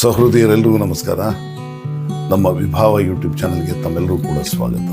ಸಹೃದಯರೆಲ್ಲರಿಗೂ ನಮಸ್ಕಾರ. ನಮ್ಮ ವಿಭಾವ ಯೂಟ್ಯೂಬ್ ಚಾನಲ್ಗೆ ತಮ್ಮೆಲ್ಲರೂ ಕೂಡ ಸ್ವಾಗತ.